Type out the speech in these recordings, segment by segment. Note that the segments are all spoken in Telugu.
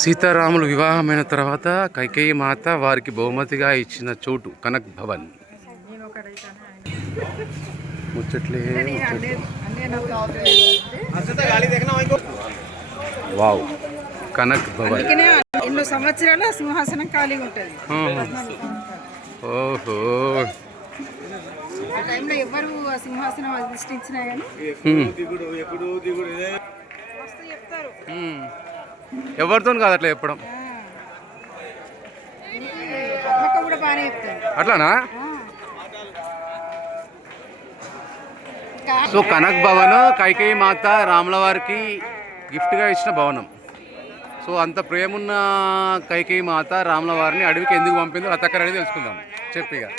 సీతారాములు వివాహమైన తర్వాత కైకేయి మాత వారికి బహుమతిగా ఇచ్చిన చోటు కనక్ భవన్. ముచ్చట్లే వావ్, కనక్ భవన్. ఎన్నో సంవత్సరాలు సింహాసనం ఖాళీగా ఉంటుంది. ఓహో, ఆ టైంలో ఎవరు ఆ సింహాసనం అధిష్ఠించినా కానీ చెప్తారు. ఎవరితో కాదు అట్లా చెప్పడం. కూడా బాగానే చెప్తారు. అట్లానా? సో కనక్ భవన్ కైకేయి మాత రాముల వారికి గిఫ్ట్గా ఇచ్చిన భవనం. సో అంత ప్రేమున్న కైకేయి మాత రాముల వారిని అడవికి ఎందుకు పంపిందో అతక్కర్ అనేది తెలుసుకుందాం చెప్పిగా.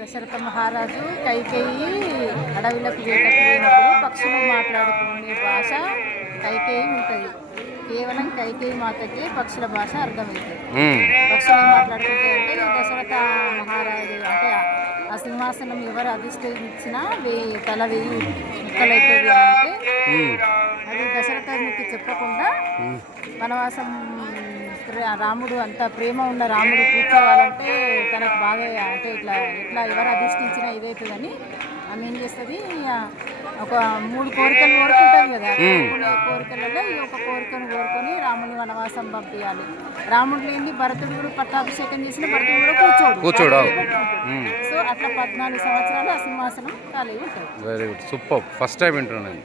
దశరథ మహారాజు కైకేయి అడవిలోకి పోయినప్పుడు పక్షులు మాట్లాడుకునే భాష కైకేయి ఉంటుంది. కేవలం కైకేయి మాతకి పక్షుల భాష అర్థమవుతుంది. పక్షులు మాట్లాడుకుంటే అంటే దశరథ మహారాజు అంటే ఆ సింహాసనం ఎవరు అధిష్ఠించినా తల వెయ్యి ముక్కలవుతుంది అంటే అది దశరథునికి చెప్పకుండా వనవాసం రాముడు అంత ప్రేమ ఉన్న రాముడు కూర్చోవాలంటే తనకు బాగా అంటే ఎట్లా ఎవరు అధిష్ఠించినా ఇదవుతుందని ఆమె ఏం చేస్తుంది, ఒక 3 కోరికలు కోరుకుంటుంది కదా. కోరికలలో ఈ ఒక కోరికను కోరుకొని రాముని వనవాసం పంపించాలి. రాముడు లేని భరతుడు కూడా పట్టాభిషేకం చేసిన భరతుడు కూడా కూర్చోడు. సో అట్లా 14 సంవత్సరాలు ఆ సింహాసనం ఖాళీ ఉంటుంది. Very good, super, first time వింటున్నాను.